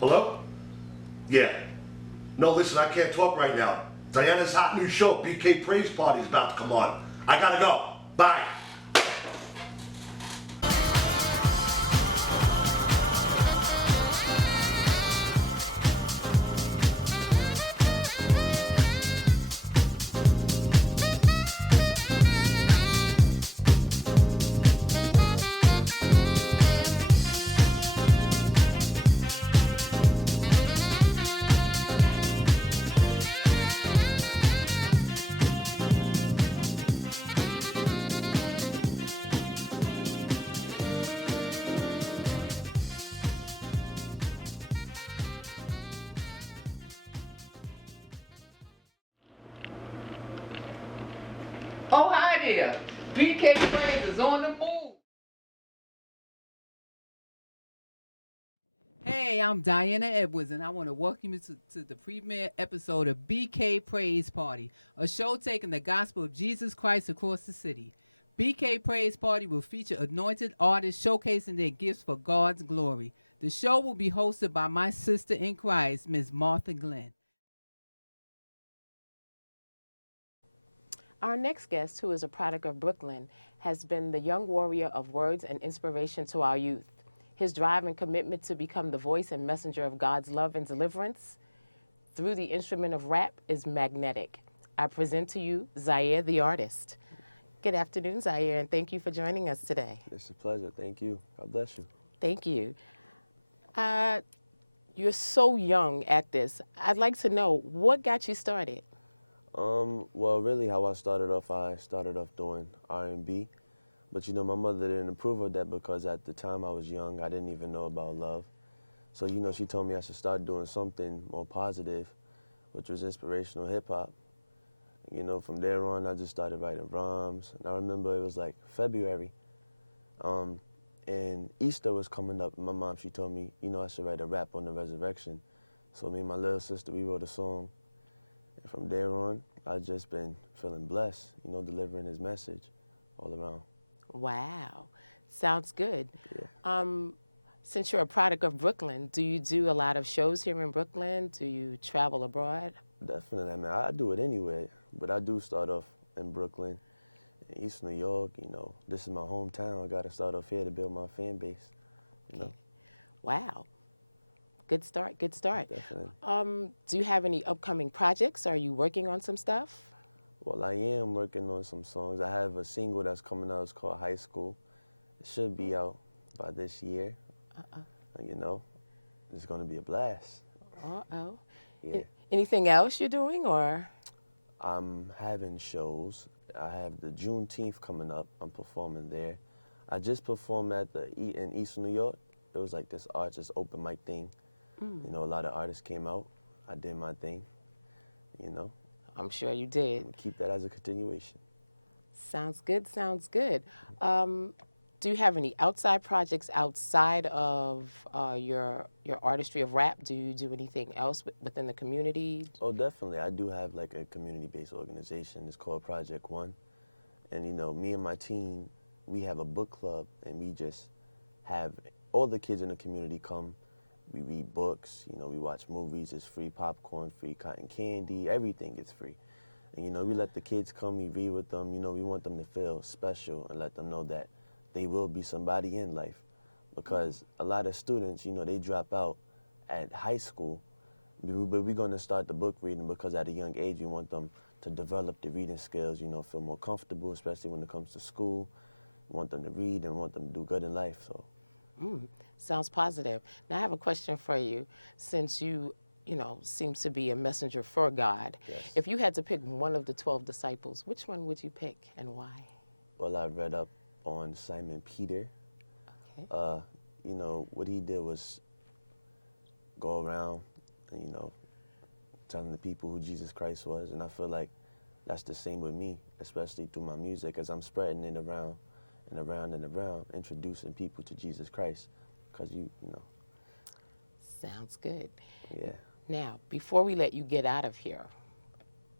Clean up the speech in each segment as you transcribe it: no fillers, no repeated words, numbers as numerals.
Hello? Yeah. No, listen, I can't talk right now. Diana's hot new show, BK Prayze Party, is about to come on. I gotta go. Bye. Oh, hi there. BK Prayze is on the move. Hey, I'm Diana Edwards, and I want to welcome you to the premiere episode of BK Prayze Party, a show taking the gospel of Jesus Christ across the city. BK Prayze Party will feature anointed artists showcasing their gifts for God's glory. The show will be hosted by my sister in Christ, Ms. Martha Glenn. Our next guest, who is a product of Brooklyn, has been the young warrior of words and inspiration to our youth. His drive and commitment to become the voice and messenger of God's love and deliverance through the instrument of rap is magnetic. I present to you Zaire the artist. Good afternoon, Zaire, and thank you for joining us today. It's a pleasure. Thank you. God bless you. Thank you. You're so young at this. I'd like to know, what got you started? Well, really how I started off doing R&B. But, my mother didn't approve of that because at the time I was young, I didn't even know about love. So, she told me I should start doing something more positive, which was inspirational hip-hop. From there on, I just started writing rhymes. And I remember it was like February, and Easter was coming up. And my mom, she told me, I should write a rap on the resurrection. So me and my little sister, we wrote a song. And from there on, I've just been feeling blessed, delivering his message all around. Wow, sounds good. Yeah. Since you're a product of Brooklyn, do you do a lot of shows here in Brooklyn? Do you travel abroad? Definitely. I mean, I do it anyway, but I do start off in Brooklyn, in East New York. This is my hometown. I got to start off here to build my fan base. Okay. Wow. Good start, good start. Definitely. Do you have any upcoming projects? Are you working on some stuff? Well, I am working on some songs. I have a single that's coming out. It's called High School. It should be out by this year. It's going to be a blast. Uh-oh. Yeah. Anything else you're doing, or? I'm having shows. I have the Juneteenth coming up. I'm performing there. I just performed in East New York. It was like this open mic thing. A lot of artists came out. I did my thing, I'm sure you did. Keep that as a continuation. Sounds good, sounds good. Do you have any outside projects outside of your artistry of rap? Do you do anything else within the community? Oh, definitely. I do have like a community-based organization. It's called Project One. And, me and my team, we have a book club, and we just have all the kids in the community come. We read books, we watch movies. It's free popcorn, free cotton candy, everything is free. And, we let the kids come, we read with them. We want them to feel special and let them know that they will be somebody in life. Because a lot of students, they drop out at high school, but we're going to start the book reading because at a young age, we want them to develop the reading skills, feel more comfortable, especially when it comes to school. We want them to read and want them to do good in life, so. Sounds positive. Now I have a question for you. Since you seem to be a messenger for God, Yes. if you had to pick one of the 12 disciples, which one would you pick and why? Well, I read up on Simon Peter. Okay. What he did was go around and, telling the people who Jesus Christ was. And I feel like that's the same with me, especially through my music, as I'm spreading it around and around and around, introducing people to Jesus Christ. Because, Sounds good. Yeah. Now, before we let you get out of here,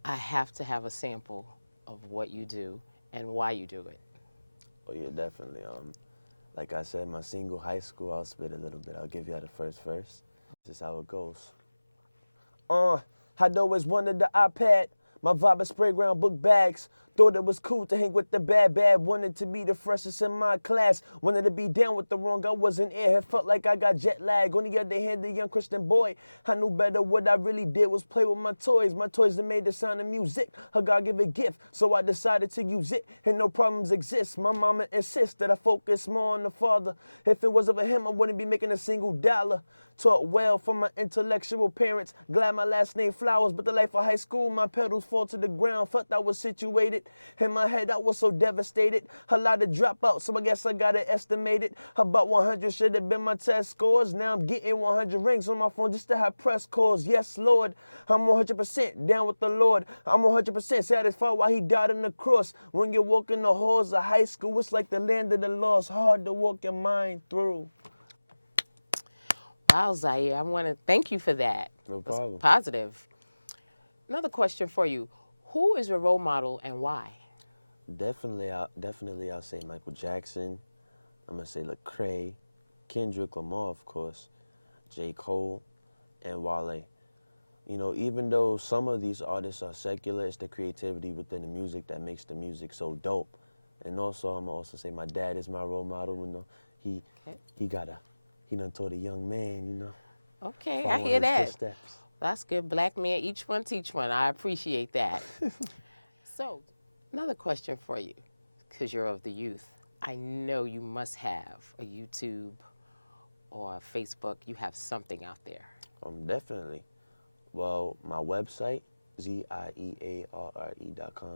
I have to have a sample of what you do and why you do it. Oh, yeah, definitely. Like I said, my single, High School, I'll spit a little bit. I'll give you the first verse. This is how it goes. I'd always wanted the iPad. My vibe is spray ground book bags. Thought it was cool to hang with the bad. Wanted to be the freshest in my class. Wanted to be down with the wrong. I wasn't airhead. Felt like I got jet lag. On the other hand, the young Christian boy, I knew better. What I really did was play with my toys. My toys that made the sound of music. A God-given gift. So I decided to use it. And no problems exist. My mama insists that I focus more on the Father. If it wasn't for him, I wouldn't be making a single dollar. Taught well from my intellectual parents. Glad my last name Flowers, but the life of high school, my pedals fall to the ground. Felt I was situated. In my head, I was so devastated. A lot of dropouts, so I guess I got it estimated. About 100 should have been my test scores. Now I'm getting 100 rings on my phone just to have press calls. Yes, Lord, I'm 100% down with the Lord. I'm 100% satisfied while he died on the cross. When you're walking the halls of high school, it's like the land of the lost. Hard to walk your mind through. Wow, Zaire, I want to thank you for that. No It was problem. positive. Another question for you. Who is your role model and why? Definitely, I'll say Michael Jackson. I'm gonna say Lecrae, Kendrick Lamar, of course, J. Cole, and Wale. You know, even though some of these artists are secular, it's the creativity within the music that makes the music so dope. And also, I'm gonna also say my dad is my role model. You know, he done taught a young man. You know. Okay, I following hear his that. footsteps. That's good. Black man, each one teach one. I appreciate that. So, another question for you, because you're of the youth. I know you must have a YouTube or a Facebook. You have something out there. Definitely. Well, my website, ZIEARRE.com,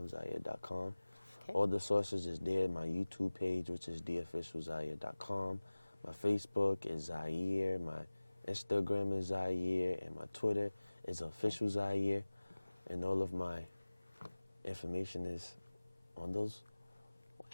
Zaire.com. Okay. All the sources is there. My YouTube page, which is theofficialzaire.com. My Facebook is Zaire. My Instagram is Zaire. And my Twitter is Official Zaire. And all of my information is on those.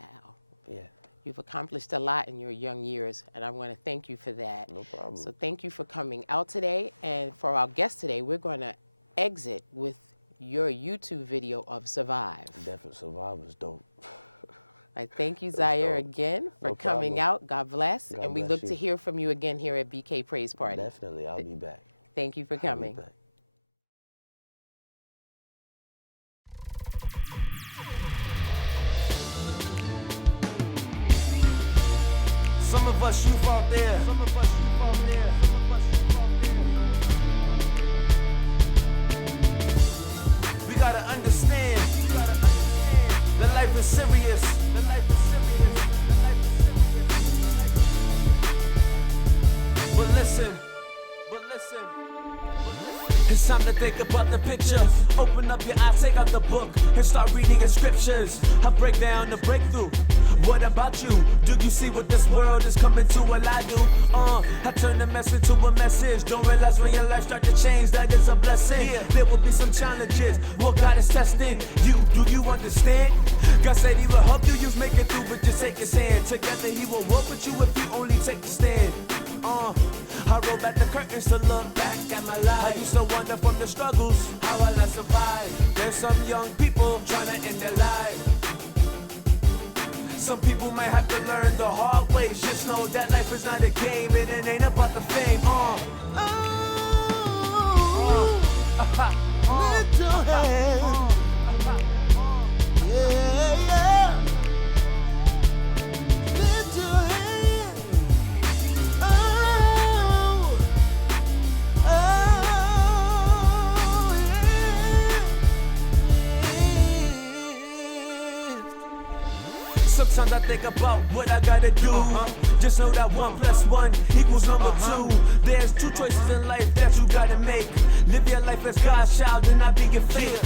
Wow. Yeah, You've accomplished a lot in your young years, and I want to thank you for that. no problem. So thank you for coming out today. And for our guest today, we're going to exit with your YouTube video of Survive. Definitely, Survive was dope. I thank you, Zaire, dope. again for No coming problem. out. God bless. God and we bless look you. to hear from you again here at BK Prayze Party. Definitely, I'll be back. Thank you for I'll be coming. back. Some of us youth out there. We gotta understand that life is serious. But listen. It's time to think about the picture. Open up your eyes, take out the book, and start reading the scriptures. I break down the breakthrough. What about you? Do you see what this world is coming to? Well, I do. I turn the mess into a message. Don't realize when your life start to change, that is a blessing. Yeah. There will be some challenges. What God is testing you. Do you understand? God said He will help you. You make it through, but just take His hand. Together He will walk with you if you only take the stand. I roll back the curtains to look back at my life. I used to wonder from the struggles, how will I survive? There's some young people trying to end their life. Some people might have to learn the hard ways. Just know that life is not a game and it ain't about the fame. Lift your hand. Yeah, yeah. Lift your hand. Oh, yeah. Sometimes I think about what I gotta do. Just know that 1 + 1 equals number 2. There's 2 choices in life that you gotta make. Live your life as God's child and not be your fake.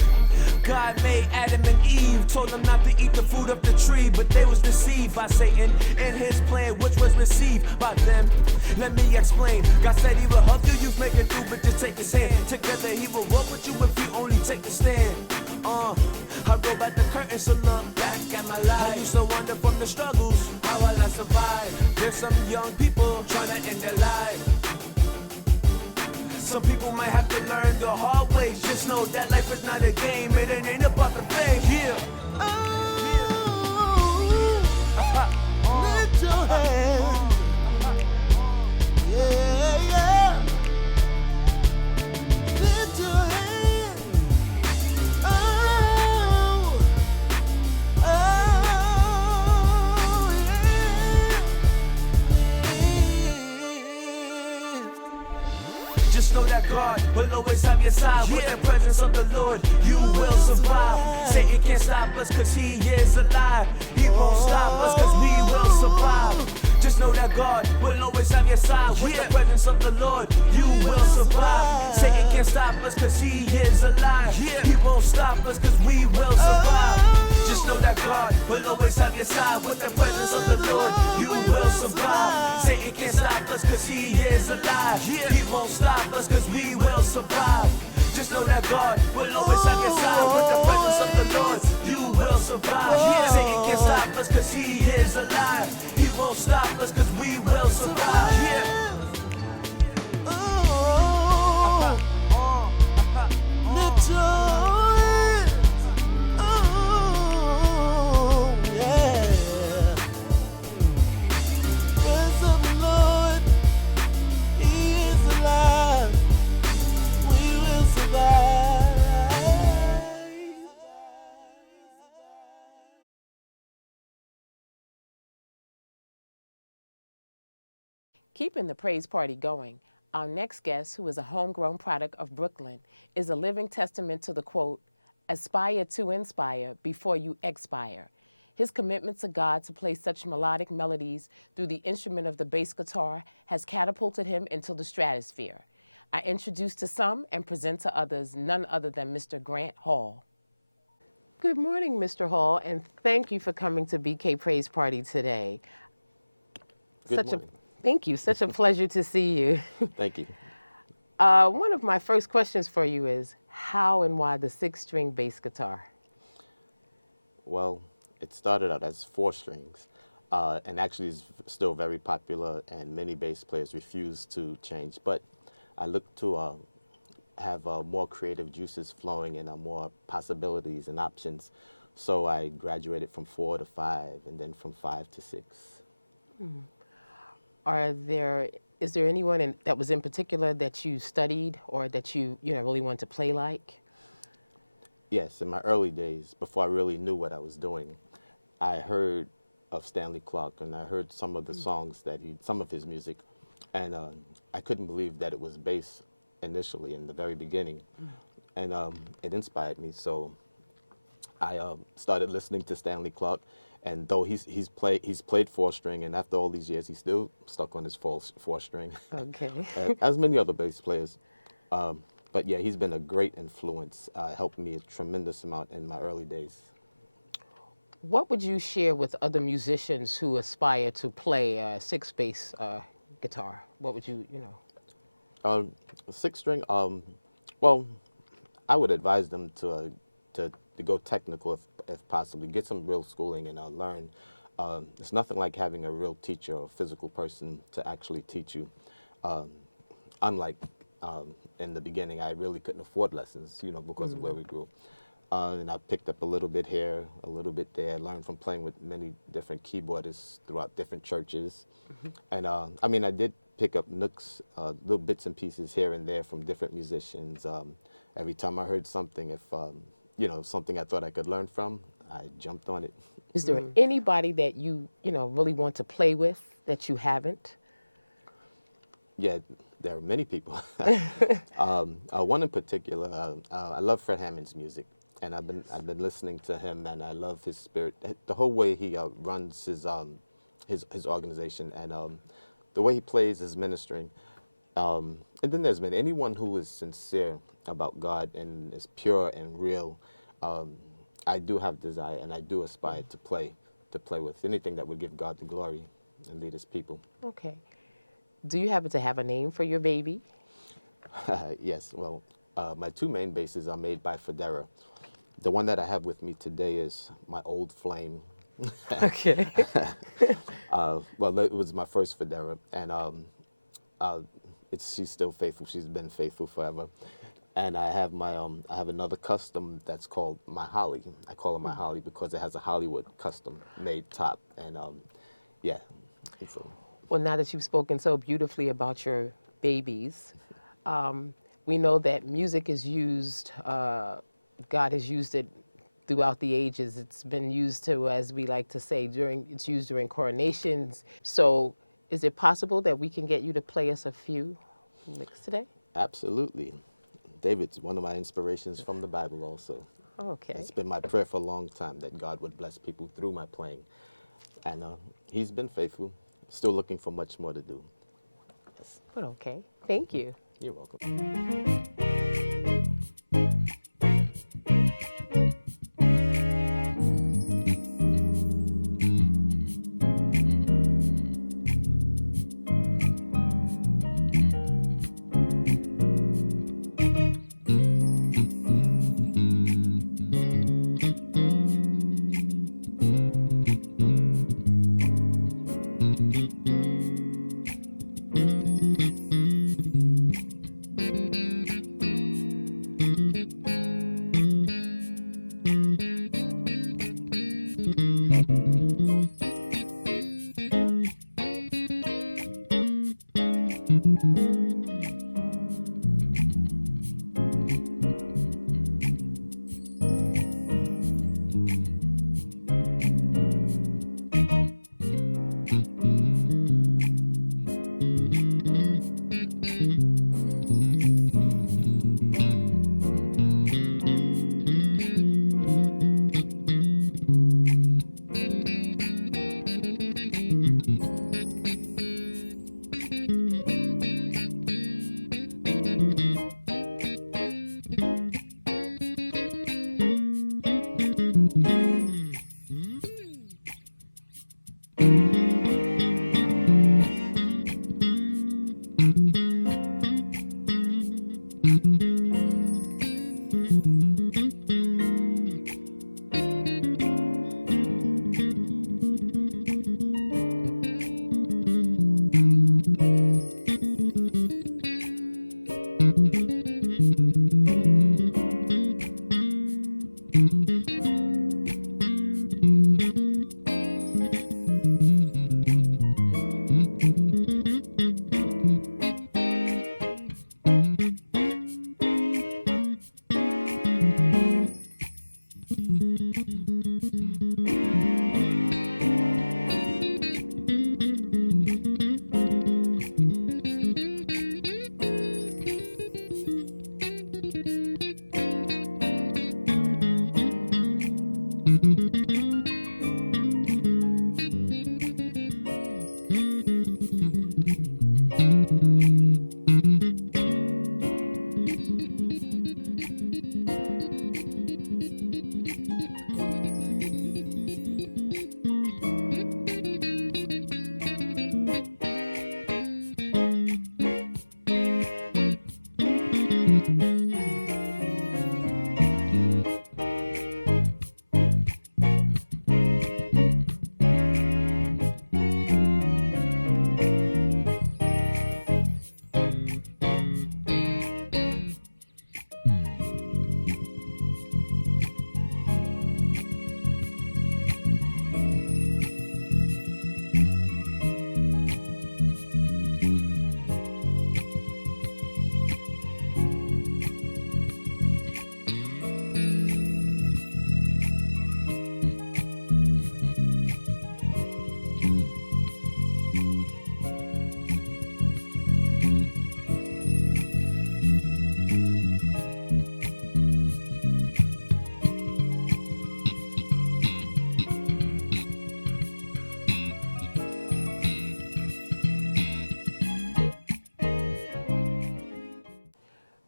God made Adam and Eve, told them not to eat the fruit of the tree, but they was deceived by Satan in his plan, which was received by them. Let me explain. God said He will help you, you make it through, but just take His hand. Together He will walk with you if you only take a stand. I roll back the curtains to look back at my life. I used to wonder from the struggles, how will I survive? There's some young people trying to end their life. Some people might have to learn the hard ways. Just know that life is not a game, it ain't about the fame. Yeah. Lift your hand. Yeah, yeah. Just know that God will always have your side. With the presence of the Lord, you will survive. Satan can't stop us cause he is alive. He won't stop us cause we will survive. Just know that God will always have your side. With the presence of the Lord, you will survive. Satan can't stop us cause he is alive. He won't stop us cause we will survive. Just know that God will always have your side. With the presence of the Lord, you will survive. Satan can't stop us cause he is alive. He won't stop us cause we will survive. Just know that God will always have your side. With the presence of the Lord, you will survive. Satan can't stop us cause he is alive. He won't stop us cause we will survive. Lift your hands. Yeah. Presence of the Lord, He is alive. We will survive. Keeping the praise party going, our next guest, who is a homegrown product of Brooklyn, is a living testament to the quote, aspire to inspire before you expire. His commitment to God to play such melodic melodies through the instrument of the bass guitar has catapulted him into the stratosphere. I introduce to some and present to others none other than Mr. Grant Hall. Good morning, Mr. Hall, and thank you for coming to BK Praise Party today. Good morning. Thank you. Such a pleasure to see you. Thank you. One of my first questions for you is, how and why the 6-string bass guitar? Well, it started out as 4 strings, and actually is still very popular, and many bass players refuse to change. But I look to have more creative juices flowing and more possibilities and options. So I graduated from 4 to 5, and then from 5 to 6. Is there anyone that was in particular that you studied or that you really wanted to play like? Yes, in my early days, before I really knew what I was doing, I heard of Stanley Clarke, and I heard some of the songs some of his music, and I couldn't believe that it was bass initially in the very beginning, and it inspired me. So I started listening to Stanley Clarke, and though he's played 4-string, and after all these years, he's still stuck on his 4-string. Okay. As many other bass players. But yeah, he's been a great influence, helped me a tremendous amount in my early days. What would you share with other musicians who aspire to play a 6-bass guitar? What would you 6-string, well, I would advise them to go technical if possible, get some real schooling and learn. It's nothing like having a real teacher or physical person to actually teach you. Unlike in the beginning, I really couldn't afford lessons, because of where we grew. And I picked up a little bit here, a little bit there, learned from playing with many different keyboardists throughout different churches. And I did pick up nooks, little bits and pieces here and there from different musicians. Every time I heard something, if something I thought I could learn from, I jumped on it. Is there anybody that you really want to play with that you haven't? Yeah, there are many people. One in particular, I love Fred Hammond's music, and I've been listening to him, and I love his spirit, the whole way he runs his organization, and the way he plays his ministering. And then there's been anyone who is sincere about God and is pure and real. I do have desire, and I do aspire to play with anything that would give God the glory and lead His people. Okay. Do you happen to have a name for your baby? Yes. Well, my 2 main basses are made by Federa. The one that I have with me today is my old flame. Okay. Well, it was my first Federa, and she's still faithful. She's been faithful forever. And I have I have another custom that's called my Holly. I call it my Holly because it has a Hollywood custom made top, and yeah. Well, now that you've spoken so beautifully about your babies, we know that music is used. God has used it throughout the ages. It's been used to, as we like to say, it's used during coronations. So, is it possible that we can get you to play us a few licks today? Absolutely. David's one of my inspirations from the Bible also. Okay. It's been my prayer for a long time that God would bless people through my playing. And he's been faithful. Still looking for much more to do. Yes. But okay. Thank you. You're welcome.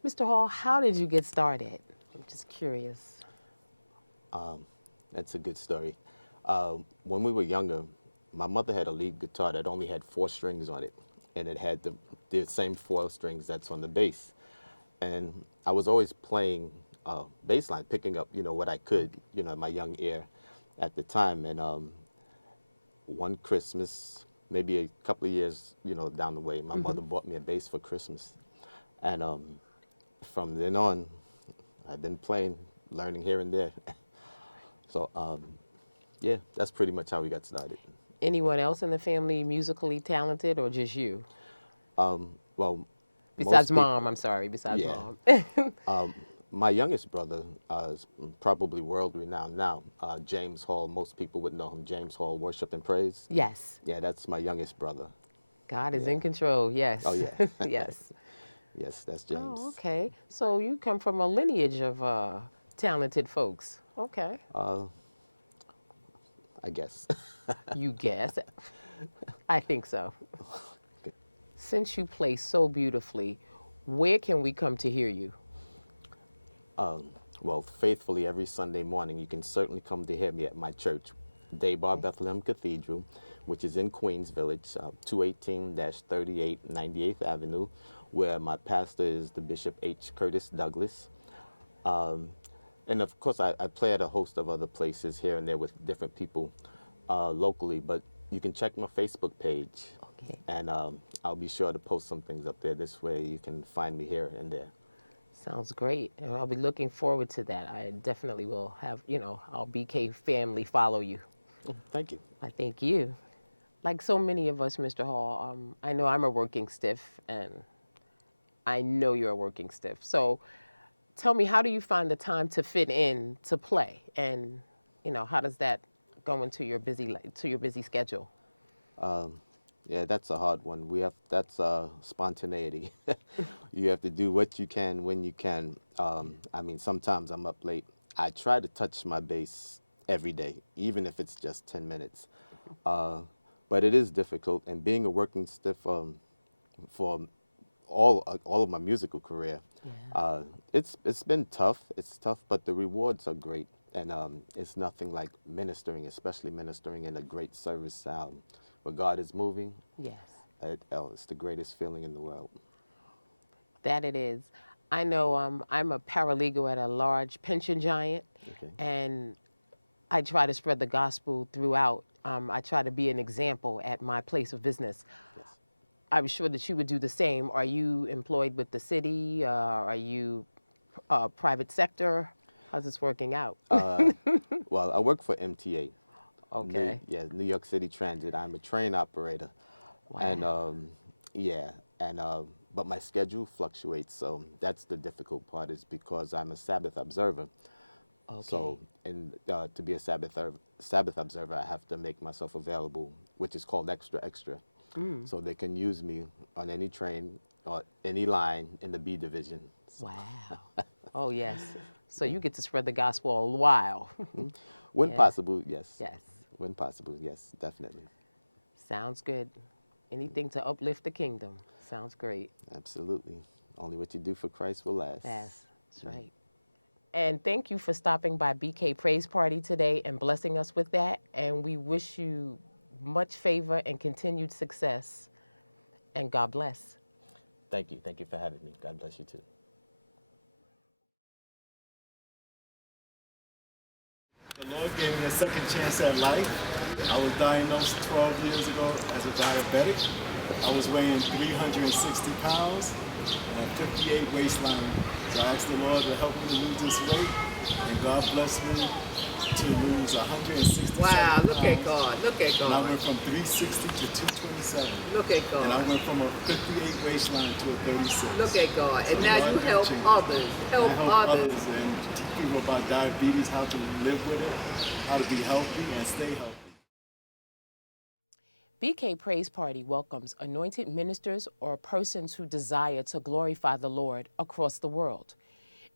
Mr. Hall, how did you get started? I'm just curious. That's a good story. When we were younger, my mother had a lead guitar that only had 4 strings on it, and it had the same 4 strings that's on the bass. And I was always playing bass line, picking up, what I could, in my young ear at the time. And one Christmas, maybe a couple of years, down the way, my mother bought me a bass for Christmas. And from then on, I've been playing, learning here and there. So, yeah, that's pretty much how we got started. Anyone else in the family musically talented, or just you? Well, Besides mom, I'm sorry, besides Yeah. mom. My youngest brother is probably world-renowned now, James Hall. Most people would know him, James Hall, Worship and Praise. Yes. Yeah, that's my youngest brother. God is in control, yes. Oh, yeah. Yes. Yes, that's James. Oh, okay. So you come from a lineage of talented folks. Okay. I guess. You guess. I think so. Since you play so beautifully, where can we come to hear you? Well, faithfully every Sunday morning, you can certainly come to hear me at my church, Daybar Bethlehem Cathedral, which is in Queens Village, 218-38 98th Avenue, where my pastor is the Bishop H. Curtis Douglas. And of course, I play at a host of other places here and there with different people locally, but you can check my Facebook page. Okay. And I'll be sure to post some things up there. This way you can find me here and there. Sounds great. And I'll be looking forward to that. I definitely will have, our BK family follow you. Thank you. I thank you. Like so many of us, Mr. Hall, I know I'm a working stiff, and I know you're a working stiff. So tell me, how do you find the time to fit in to play? And, how does that go into your busy schedule? Yeah, that's a hard one. That's spontaneity. You have to do what you can when you can. I mean, sometimes I'm up late. I try to touch my bass every day, even if it's just 10 minutes. But it is difficult, and being a working stiff for all of my musical career, Yeah. it's been tough. It's tough, but the rewards are great, and it's nothing like ministering, especially ministering in a great service. Where God is moving, Yes. It's the greatest feeling in the world. That it is. I know I'm a paralegal at a large pension giant, Okay. and I try to spread the gospel throughout. I try to be an example at my place of business. Yes. I'm sure that you would do the same. Are you employed with the city? Are you private sector? How's this working out? Well, I work for MTA. Okay. New York City Transit. I'm a train operator. Wow. And but my schedule fluctuates, so that's the difficult part, is because I'm a Sabbath observer. Okay. So, to be a Sabbath observer, I have to make myself available, which is called extra. So they can use me on any train or any line in the B division. Wow. Oh, yes. So you get to spread the gospel a while. When Yeah. possible, yes. Yes. When possible, yes, definitely. Sounds good. Anything to uplift the kingdom. Sounds great. Absolutely. Only what you do for Christ will last. That's right. And thank you for stopping by BK Prayze Party today and blessing us with that. And we wish you much favor and continued success. And God bless. Thank you. Thank you for having me. God bless you too. The Lord gave me a second chance at life. I was diagnosed 12 years ago as a diabetic. I was weighing 360 pounds and 58 waistline. So I asked the Lord to help me to lose this weight, and God blessed me to lose 167 Wow, look at pounds. God. Look at And I God. went from 360 to 227. Look at And I God. went from a 58 waistline to a 36. Look at God. So And now God you help changed. others. Help I help others. and teach people about diabetes, how to live with it, how to be healthy and stay healthy. BK Prayze Party welcomes anointed ministers or persons who desire to glorify the Lord across the world.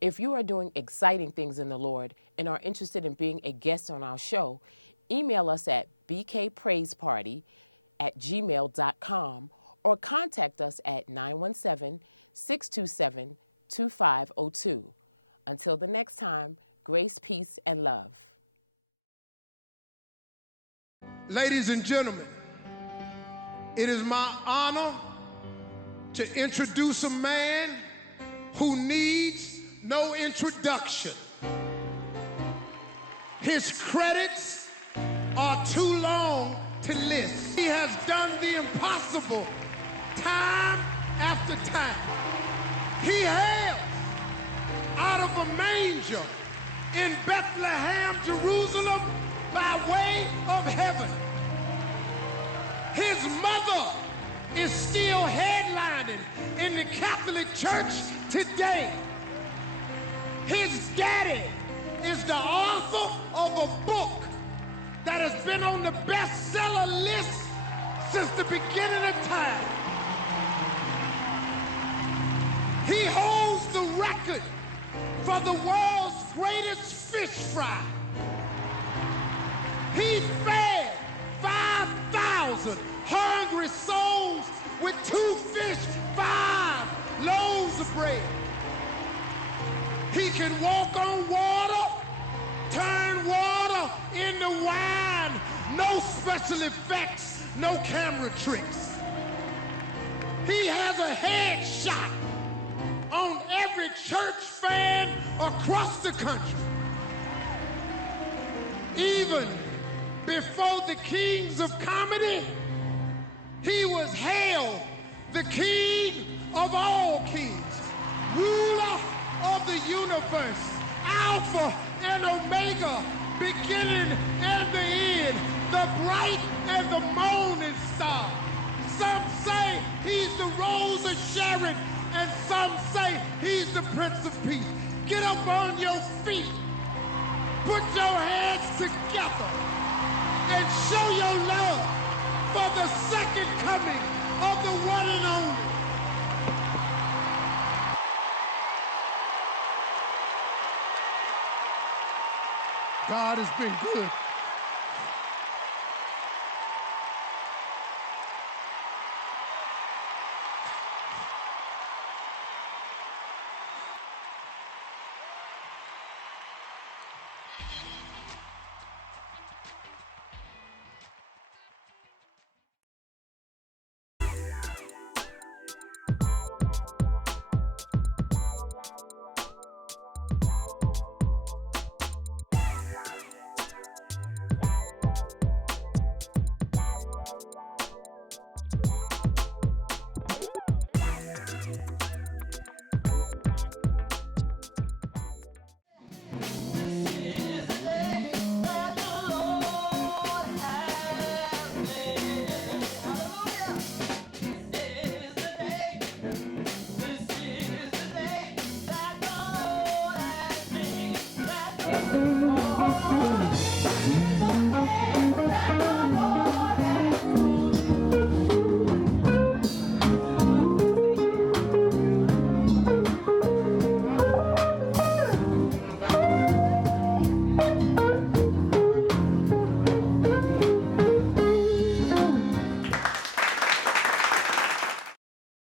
If you are doing exciting things in the Lord and are interested in being a guest on our show, email us at bkprayzeparty@gmail.com or contact us at 917-627-2502. Until the next time, grace, peace, and love. Ladies and gentlemen, it is my honor to introduce a man who needs no introduction. His credits are too long to list. He has done the impossible time after time. He hails out of a manger in Bethlehem, Jerusalem, by way of heaven. His mother is still headlining in the Catholic Church today. His daddy is the author of a book that has been on the bestseller list since the beginning of time. record for the world's greatest fish fry. He fed 5,000 hungry souls with 2 fish, 5 loaves of bread. He can walk on water, turn water into wine, no special effects, no camera tricks. He has a headshot on every church fan across the country. Even before the kings of comedy, he was hailed the king of all kings, ruler of the universe, Alpha and Omega, beginning and the end, the bright and the morning star. Some say he's the Rose of Sharon, and some say he's the Prince of Peace. Get up on your feet, put your hands together, and show your love for the second coming of the one and only. God has been good.